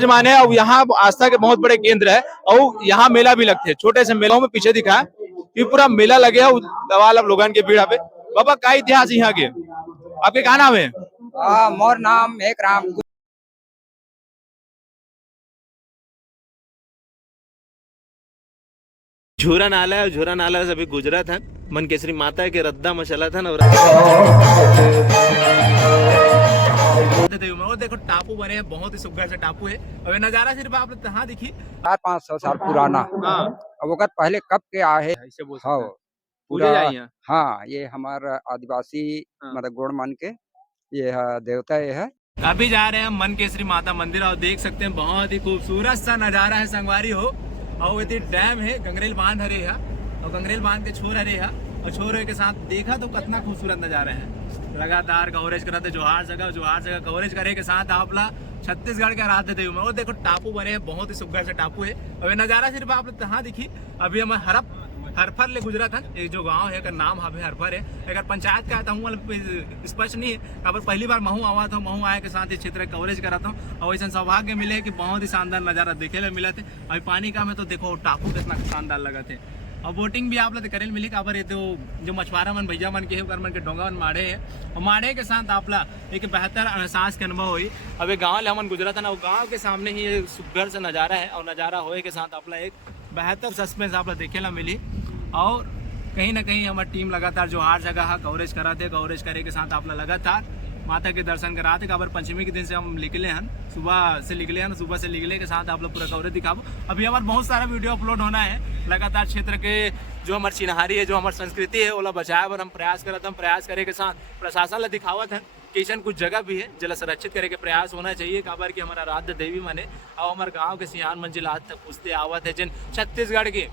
विराजमान है और यहाँ आस्था के बहुत बड़े केंद्र है और यहाँ मेला भी लगते हैं। छोटे से मेलों में पीछे दिखा कि पूरा मेला लगे है दवाल लोगन के भीड़ पे। बाबा का इतिहास यहाँ के, आपके क्या नाम है? मोर नाम एक राम। झूरा नाला है, झूरा नाला से अभी गुजरा था। मन केसरी माता के रद्दा मचला था ना। और देखो टापू बने हैं, बहुत ही सुघर से टापू है। अब ये नजारा सिर्फ आप यहाँ दिखी 400-500 साल पुराना। हाँ अब वक्त पहले कब के आए ऐसे बोल हाँ सकते हैं। पूरा पूजा यहाँ। हाँ ये हमारा आदिवासी हाँ। मतलब गोड़ मान के ये देवता ये है। अभी जा रहे हैं मन केसरी माता मंदिर और देख सकते हैं बहुत ही खूबसूरत सा नजारा है संगवारी हो। और ये डैम है गंगरेल बांध हरे है और गंगरेल बांध के छोर हरे है और छोर के साथ देखा तो कितना खूबसूरत नजारा है। लगातार कवरेज कराते जोहार जगह कवरेज करे के साथ आपला छत्तीसगढ़ के रात देते हुए। और देखो टापू बने हैं, बहुत ही सुघर से टापू है। और ये नजारा सिर्फ आप यहाँ दिखी। अभी हम हरफर ले गुजरा था। एक जो गांव है नाम हमें हरफर है। अगर पंचायत का आता हूँ स्पष्ट नहीं है। अब पहली बार महू आवा था, महू आए के साथ इस क्षेत्र कवरेज करा था और ऐसा सौभाग्य मिले कि बहुत ही शानदार नजारा देखे ले मिला थे। अभी पानी का में तो देखो टापू कितना शानदार लगा थे। और बोटिंग भी आप लोग करेल मिली काबर ये तो जो मछुआरा मन भैया मन के है मन के डोंगा मन माड़े है और माड़े के साथ आपला एक बेहतर एहसास के अनुभव हुई। अब एक गाँव हमन गुजरा था ना, वो गाँव के सामने ही एक सुघर से नज़ारा है और नज़ारा होए के साथ आपला एक बेहतर सस्पेंस आप देखे ला मिली। और कहीं ना कहीं हमारी टीम लगातार जो हर जगह कवरेज कराते, कवरेज करे के साथ आप लगातार माता के दर्शन कराते। काबर पंचमी के दिन से हम निकले हैं, सुबह से निकले के साथ आप लोग पूरा कवरेज दिखाओ। अभी हमारा बहुत सारा वीडियो अपलोड होना है। लगातार क्षेत्र के जो हमारी चिन्हारी है, जो हमारी संस्कृति है, वो बचाए बर हम प्रयास करते हैं। प्रयास करे के साथ प्रशासन ला दिखावत है कि ऐसा कुछ जगह भी है जला संरक्षित करे के प्रयास होना चाहिए। काबर की हमारा आराध्य देवी माने और हमारे गाँव के सियान मंजिल आज तक पूछते आवत है। जिन छत्तीसगढ़ की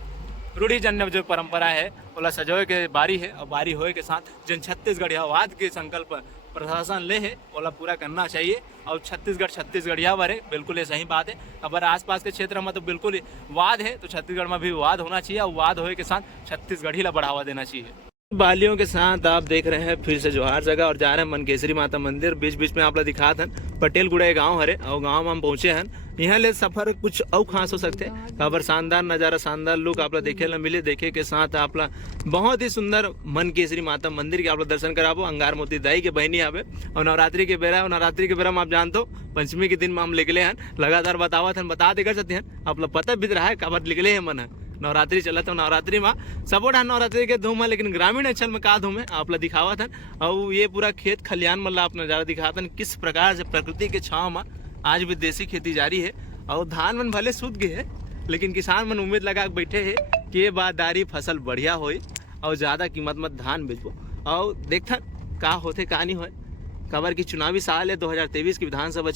रूढ़िजन्य जो परंपरा है ओला सजोए के बारी है और बारी होए के साथ जिन छत्तीसगढ़ियावाद के संकल्प प्रशासन ले है ओला पूरा करना चाहिए। और छत्तीसगढ़िया बारे बिल्कुल ये सही बात है। अगर आसपास के क्षेत्र में तो बिल्कुल वाद है तो छत्तीसगढ़ में भी वाद होना चाहिए और वाद होए के साथ छत्तीसगढ़ी ला बढ़ावा देना चाहिए। बालियों के साथ आप देख रहे हैं फिर से जोहार जगह और जा रहे हैं मन केसरी माता मंदिर। बीच बीच में आप लोग दिखा था पटेल गुड़ा गाँव हरे और गाँव में हम पहुंचे हैं। यहाँ ले सफर कुछ और खास हो सकते हैं। काबर शानदार नज़ारा, शानदार लुक आप देखे ला मिले। देखे के साथ आप बहुत ही सुंदर मन केसरी माता मंदिर के आप दर्शन कराबो। अंगार मोती दाई के बहनी आवे और नवरात्रि के बेरा, नवरात्रि के बेरा में आप जानते हो पंचमी के दिन में हम निकले हैं। लगातार बतावत हैं, बता देकर सकते हैं आप लोग पता भी रहा है काबर निकले हैं। मन नवरात्रि चला था, नवरात्रि में सबो ढान नवरात्रि के धूम है, लेकिन ग्रामीण अंचल में का धूम है आप लोग दिखावा था। और ये पूरा खेत खलियान मतलब आप नज़ारा दिखाता है किस प्रकार से प्रकृति के छाँव में आज भी देसी खेती जारी है। और धान मन भले सूख गए है लेकिन किसान मन उम्मीद लगा बैठे हैं कि ये बारदारी फसल बढ़िया होई और ज़्यादा कीमत में धान बेचबो। और देखता का होते का नहीं होए। खबर की चुनावी साल है 2023 की विधानसभा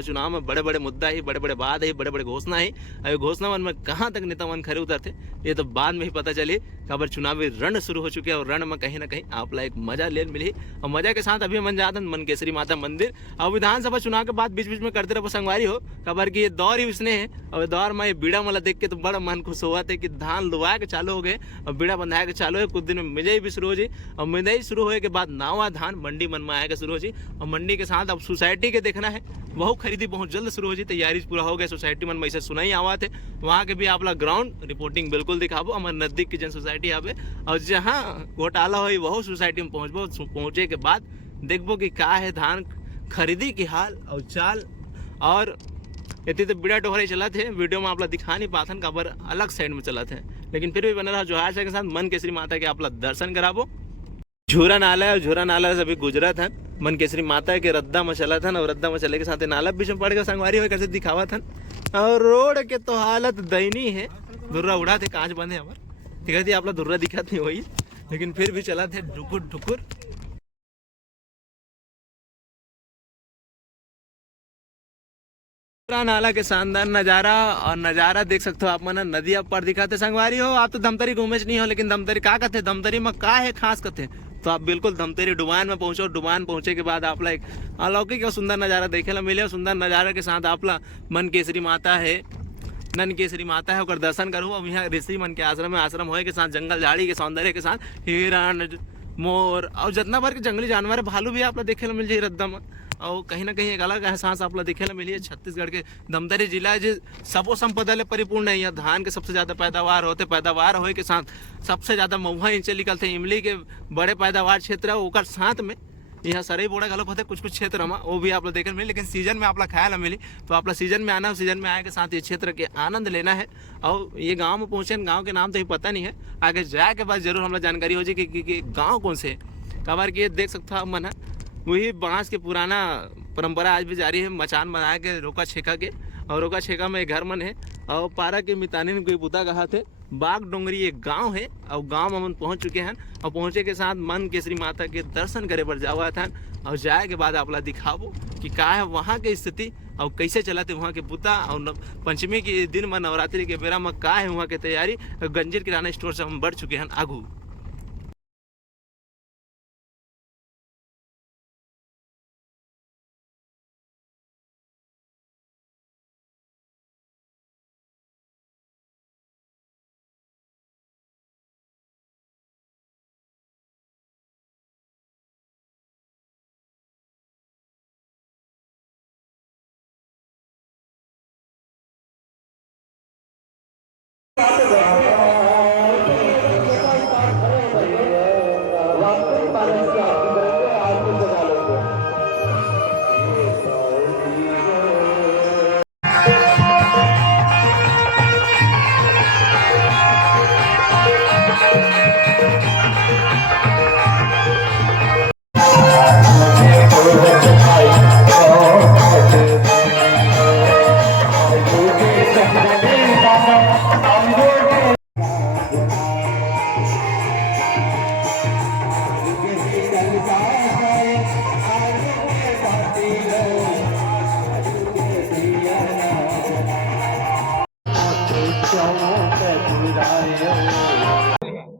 चुनाव में बड़े बड़े मुद्दा ही, बड़े बड़े बात है, बड़े बड़े घोषणा है। और घोषणा मन में कहाँ तक नेता मन खड़े उतरते ये तो बाद में ही पता चली। खबर चुनावी रण शुरू हो चुके हैं और रण में कहीं ना कहीं आप ला एक मजा ले मिली। और मजा के साथ अभी मन जाता मन केसरी माता मंदिर और विधानसभा चुनाव के बाद बीच बीच में करते रहो संगवारी हो। खबर की ये दौर ही उसने है और दौर में ये बीड़ा मला देख के तो बड़ा मन खुश हुआ था कि धान लुआ के चालू हो गए और बीड़ा बंधाए के चालू है। कुछ दिन में मिजाई भी शुरू हो जाए और मिजाई शुरू होने के बाद नावा धान मंडी मन में आएगा शुरू हो जाए। और मंडी के साथ अब सोसाइटी के देखना है, वह खरीदी बहुत जल्द शुरू हो जाए। तैयारी पूरा हो गया सोसाइटी मन में ऐसे सुनाई आवा थे। वहाँ के भी आप लोग ग्राउंड रिपोर्टिंग बिल्कुल दिखाबो। हमारे नजदीक की जन सोसाइटी आवे और जहाँ घोटाला हो वह सोसाइटी में पहुँचबो। पहुँचे के बाद देखबो कि का है धान खरीदी की हाल और चाल। और इतनी तो बिड़ा टोहरे चला थे, वीडियो में आप लोग दिखा नहीं पाथन काबर अलग साइड में चला थे, लेकिन फिर भी बना रहा जोहार के साथ मन केसरी माता के आप लोग दर्शन कराबो। झूरा नाला है, झूरा नाला से अभी गुजरा था मन केसरी माता के रद्दा मचला था ना। और रद्दा मचले के साथ नाला बीच में पड़ गया संगवारी हो कैसे दिखावा था। और रोड के तो हालत दयनीय है। धुर्रा उड़ा थे, कांच बंद है हमारे, ठीक है आप लोग धुर्रा दिखा नहीं वही, लेकिन फिर भी चला थे ठुकुर ठुकुर। नाला के शानदार नजारा और नजारा देख सकते हो आप मन नदी अब पर दिखाते संगवारी हो। आप तो धमतरी घूमे नहीं हो, लेकिन धमतरी का कहते, धमतरी में का है खास कहते तो आप बिल्कुल धमतरी डुबान में पहुंचो। डुबान पहुंचे के बाद आप एक अलौकिक और सुंदर नजारा देखे ला मिले। सुंदर नजारा के साथ आप मन केसरी माता है, नन केसरी माता है और दर्शन करूँ। अब यहाँ ऋषि मन के आश्रम है, आश्रम होए के साथ जंगल झाड़ी के सौंदर्य के साथ हिरण, मोर और जितना भर के जंगली जानवर है, भालू भी आप देखे ला मिल जाए रद्दा में। और कहीं ना कहीं एक अलग एहसास आप लोग देखे मिली है। छत्तीसगढ़ के धमतरी जिला है जो सबो संपदा ले परिपूर्ण है। यहाँ धान के सबसे ज़्यादा पैदावार होते, पैदावार होए के साथ सबसे ज़्यादा महुआ इंचे निकलते, इमली के बड़े पैदावार क्षेत्र है। ओकर साथ में यहाँ सरई बोड़ा गलत होते कुछ कुछ क्षेत्र में, वो भी आप लोग देखे मिली। लेकिन सीजन में आप लोग खाया मिली, तो आप लोग सीजन में आना, सीजन में आए के साथ ये क्षेत्र के आनंद लेना है। और ये गाँव में पहुँचे, गाँव के नाम तो ही पता नहीं है, आगे जाए के बाद जरूर हम लोग जानकारी हो जाए कि गाँव कौन से है। कबार की ये देख सकता मन है, वही बांस के पुराना परंपरा आज भी जारी है। मचान बना के रोका छेका के, और रोका छेका में एक घर मन है। और पारा के मितानी ने कोई बुता कहा थे, बाग डोंगरी एक गांव है, और गांव में हम पहुंच चुके हैं। और पहुंचे के साथ मन केसरी माता के दर्शन करे पर जावा था। और जाए के बाद आप ला दिखाबो कि का है वहाँ के स्थिति और कैसे चलाते वहाँ के बुता। और पंचमी के दिन में, नवरात्रि के बेरा में का है वहाँ के तैयारी। गंजीर किराना स्टोर से हम बढ़ चुके हैं आगू।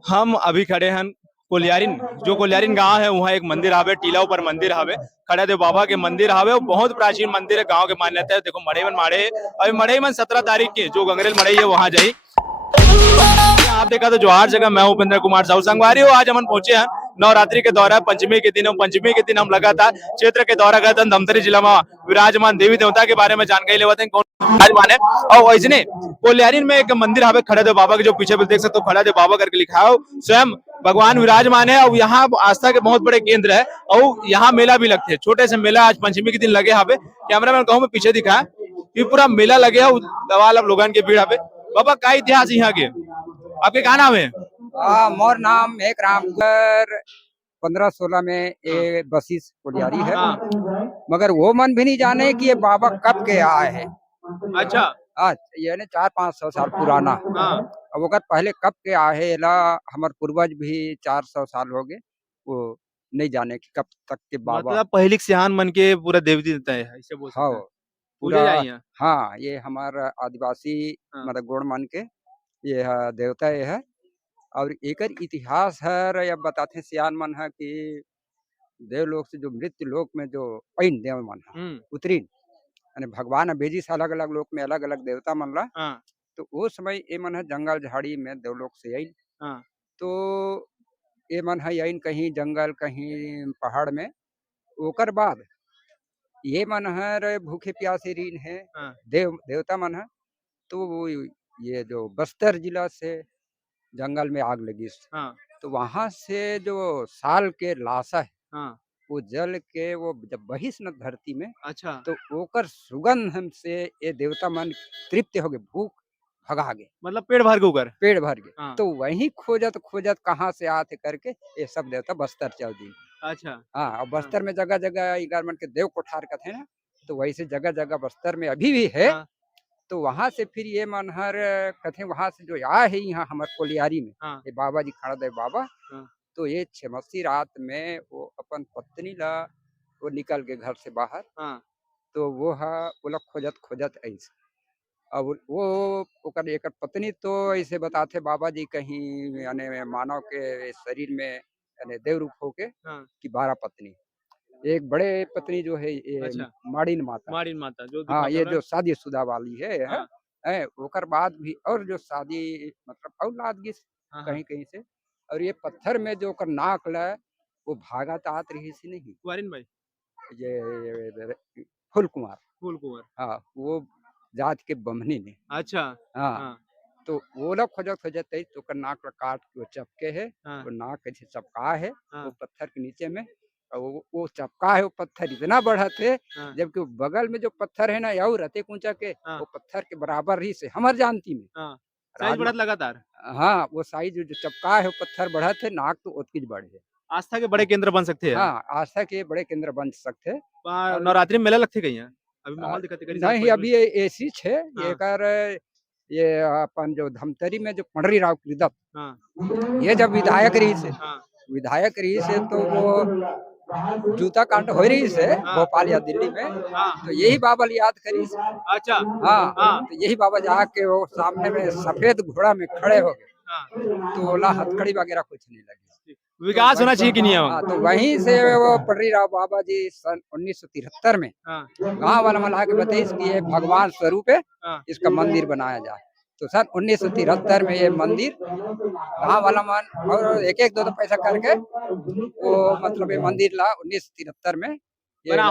हम अभी खड़े हैं कोलियारिन, जो कोलियारिन गांव है वहाँ एक मंदिर आवे, टीला ऊपर मंदिर आवे, खड़े देव बाबा के मंदिर आवे। वो बहुत प्राचीन मंदिर है, गांव के मान्यता है। देखो मड़ई मन माड़े, अभी मड़ई मन 17 तारीख के जो गंगरेल मड़ई है वहां जाई। आप देखा तो जोहार जगह, मैं उपेंद्र कुमार साहू संगवारी हूँ। आज हम पहुंचे हैं नवरात्रि के दौरा, पंचमी के दिन। पंचमी के दिन हम लगातार क्षेत्र के दौरा करते हैं। धमतरी जिला में विराजमान देवी देवता के बारे में जानकारी लेते हैं, कौन विराजमान है। और वैसे कोलियारिन में एक मंदिर है खड़े देव बाबा के, जो पीछे देख सकते हो खड़ा देव बाबा करके लिखा है, स्वयं भगवान विराजमान है। और यहाँ आस्था के बहुत बड़े केंद्र है, और यहाँ मेला भी लगते हैं। छोटे से मेला आज पंचमी के दिन लगे यहाँ पे, कैमरा मैन कहूँ पीछे दिखा है, पूरा मेला लगे है। दवाल अब लोगन के भीड़ पे। बाबा का इतिहास यहाँ के, आपके क्या नाम है? मोर नाम एक रामकर 1516 में ये बसीस कोलियारी है। मगर वो मन भी नहीं जाने कि ये बाबा कब के आए हैं। अच्छा, आज ये 400-500 साल पुराना। अब वक्त पहले कब के आए है, ला हमारे पूर्वज भी 400 साल हो गए, वो नहीं जाने कि कब तक के बाबा। मतलब पहले सियान मन के पूरा देवी देवता है, ऐसे बोल सकते हाँ हैं। पूजा पूरा। जाई यहाँ। हाँ ये हमारा आदिवासी मतलब गोड़ मन के ये देवता ये है। और एकर इतिहास है, अब बताते सियान मन है कि देवलोक से जो मृत्यु लोक में जो पैन देव मन है उतरी, यानी भगवान भेजी से अलग अलग लोक में अलग अलग देवता मन ला। हाँ, तो वो समय ये मन है जंगल झाड़ी में देवलोक से आई। हाँ, तो ये मन है आई कहीं जंगल कहीं पहाड़ में। ओकर बाद ये मन है भूखे प्यासे रीन है, हाँ, देवता मन है। तो वो ये जो बस्तर जिला से जंगल में आग लगी, हाँ, तो वहां से जो साल के लाशा है हाँ। वो जल के वो जब बहिस न धरती में, अच्छा, तो ओकर सुगंध से ये देवता मन तृप्त हो गए, भूख भगा गए, मतलब पेड़ भर के ऊपर। पेड़ भर गए। हाँ, तो वहीं खोजत खोजत कहाँ से आते करके ये सब देवता बस्तर चल दी। अच्छा, हाँ और बस्तर में जगह जगह इगार मन के देव कोठार कहते हैं ना, तो वैसे जगह जगह बस्तर में अभी भी है। हाँ, तो वहां से फिर ये मनहर कथे वहां से जो आए है यहाँ हमारे कोलियारी में, हाँ, ये बाबा जी खड़ा दे बाबा। हाँ, तो ये छमसी रात में वो अपन पत्नी ला वो निकल के घर से बाहर। हाँ, तो वो है बोला खोजत खोजत ऐसे। अब वो ओकर एकर पत्नी तो ऐसे बताते बाबा जी कहीं यानी मानव के शरीर में यानी देव रूप होके हाँ। कि 12 पत्नी। एक बड़े पत्नी जो है ये अच्छा, माड़ीन माता। मारिन माता जो हाँ दिखा ये जो शादीशुदा वाली है हाँ, है ओकर बाद भी और जो शादी मतलब औलाद गिस हाँ, हाँ। कहीं कहीं से। और ये पत्थर में जो ओकर नाक ला वो भागत आत रही सी नहीं। कुआरिन भाई। ये फूल कुमार, फूल कुंवर। हाँ, वो जात के बमनी ने, अच्छा। हाँ, हाँ। तो वो लोग खोजत है तो ओकर नाक ला काट के वो चपके है, हाँ। वो नाक ऐसे चपका है, हाँ। वो पत्थर के नीचे में, और वो चपका है, वो पत्थर इतना बड़ा थे, हाँ। जबकि वो बगल में जो पत्थर है ना, याऊ रहते ऊंचा के, हाँ। वो पत्थर के बराबर ही से हमर जानती में हाँ। साइज राजमा, बढ़त लगातार। हाँ, वो साइज जो चपका है, वो पत्थर बढ़त है, नाक तो ओतकी ज बड़े है। आस्था के बड़े केंद्र बन सकते हैं। हाँ, आस्था के बड़े केंद्र बन सकते। और नवरात्रि में मेला लगथे कहीं यहाँ? अभी आ, माहौल दिखत है करी नाग नहीं, पंचमी। अभी ये ऐसी छे, हाँ। एकर ये अपन जो धमतरी में जो पंडरी राव कृदप, हाँ। ये जब विधायक रही से, हाँ। तो वो जूता कांड हो रही से हाँ। भोपाल या दिल्ली में, हाँ। तो यही बाबल याद करी से, अच्छा। हाँ, हाँ। तो यही बाबा जाके वो सामने में सफेद घोड़ा में खड़े हो गए, हाँ। तो ओला हथकड़ी वगैरह कुछ नहीं लगी। विकास होना चाहिए कि नहीं हाँ, है? तो वहीं से वो पंडरी राव बाबा जी सन 1973 में हाँ। गांव वाला मला के बताइस कि ये भगवान स्वरूप है, हाँ। इसका मंदिर बनाया जाए। तो सन 1973 में ये मंदिर गांव वाला मन और एक एक दो दो पैसा करके वो मतलब ये मंदिर ला 1973 में ये बना